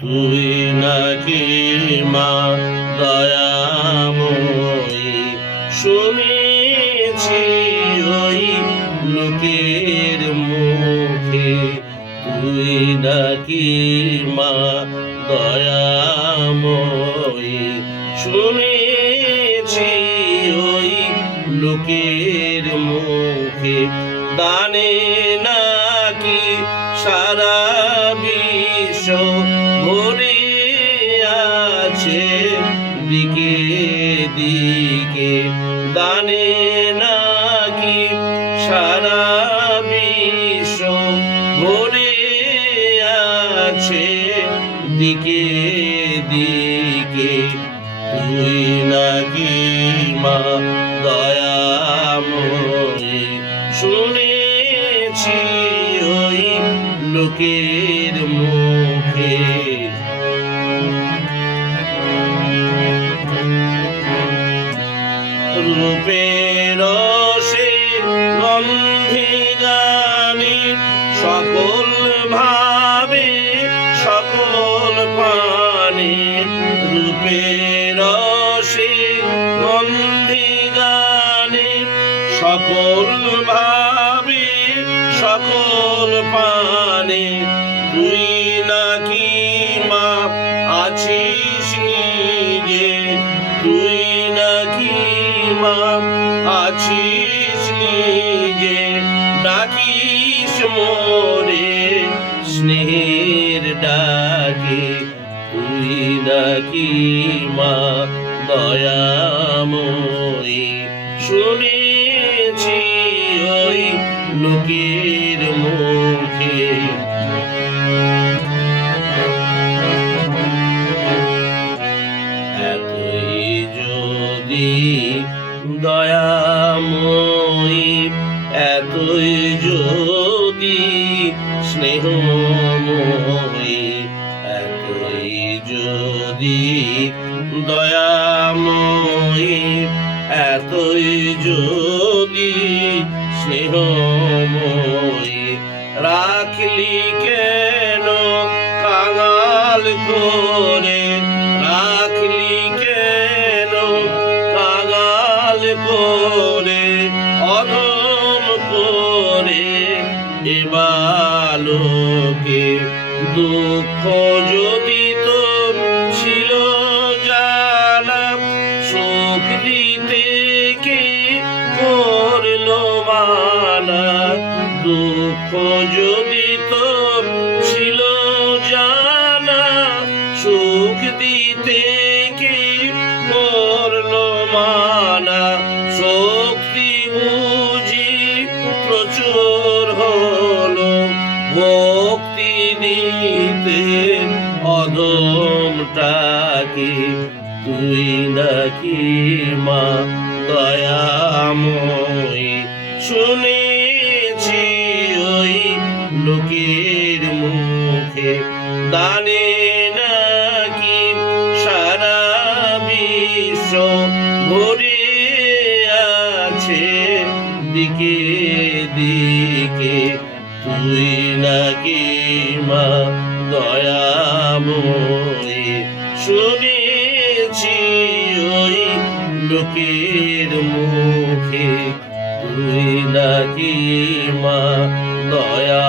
তুই নাকি মা দয়াময়ী, শুনেছি ওই লোকের মুখে। তুই নাকি মা দয়াময়ী, শুনেছি ওই লোকের মুখে। দানে নাকি সারা বিশ্ব ভরে আছে দিকে দিকে। দানে নাকি সারা বিশ্ব ভরে আছে দিকে দিকে। তুই নাকি মা দয়াময়ী, শুনেছি ওই লোকের মুখে। রূপের রসে গন্ধে গানে সকল ভাবে সকল পানে। রূপের রসে গন্ধে গানে সকল ভাবে সকল পানে। তুই নাকি মা আছিস নিজে, তুই নাকি মা আছিস নিজে। ডাকিস মোরে স্নেহের ডাকে, তুই নাকি মা দয়াময়ী, শুনেছি ওই লোকের মুখে। এতই যদি দয়াময়ী, এতই যদি স্নেহময়ী, এতই যদি দয়াময়ী, এতই যদি স্নেহময়ী। রাখলি কেন কাঙাল করে, রাখলি কেন কাঙাল করে, অধম করে এ বালকে। দুঃখ যদি তো ছিল জানা, সুখ দিতে কে করলো মানা। দুঃখ যদি তো ছিল জানা, সুখ দিতে কে করলো মানা। শক্তি বুঝি প্রচুর হলো, ভক্তি দিতে অধমটাকে। তুই নাকি মা দয়াময়ী, শুনেছি ওই লোকের মুখে। দানে নাকি সারা বিশ্ব ভরে আছে দিকে দিকে। তুই নাকি মা দয়াময়ী, শুনেছি ওই লোকের মুখে। তুই নাকি মা দয়া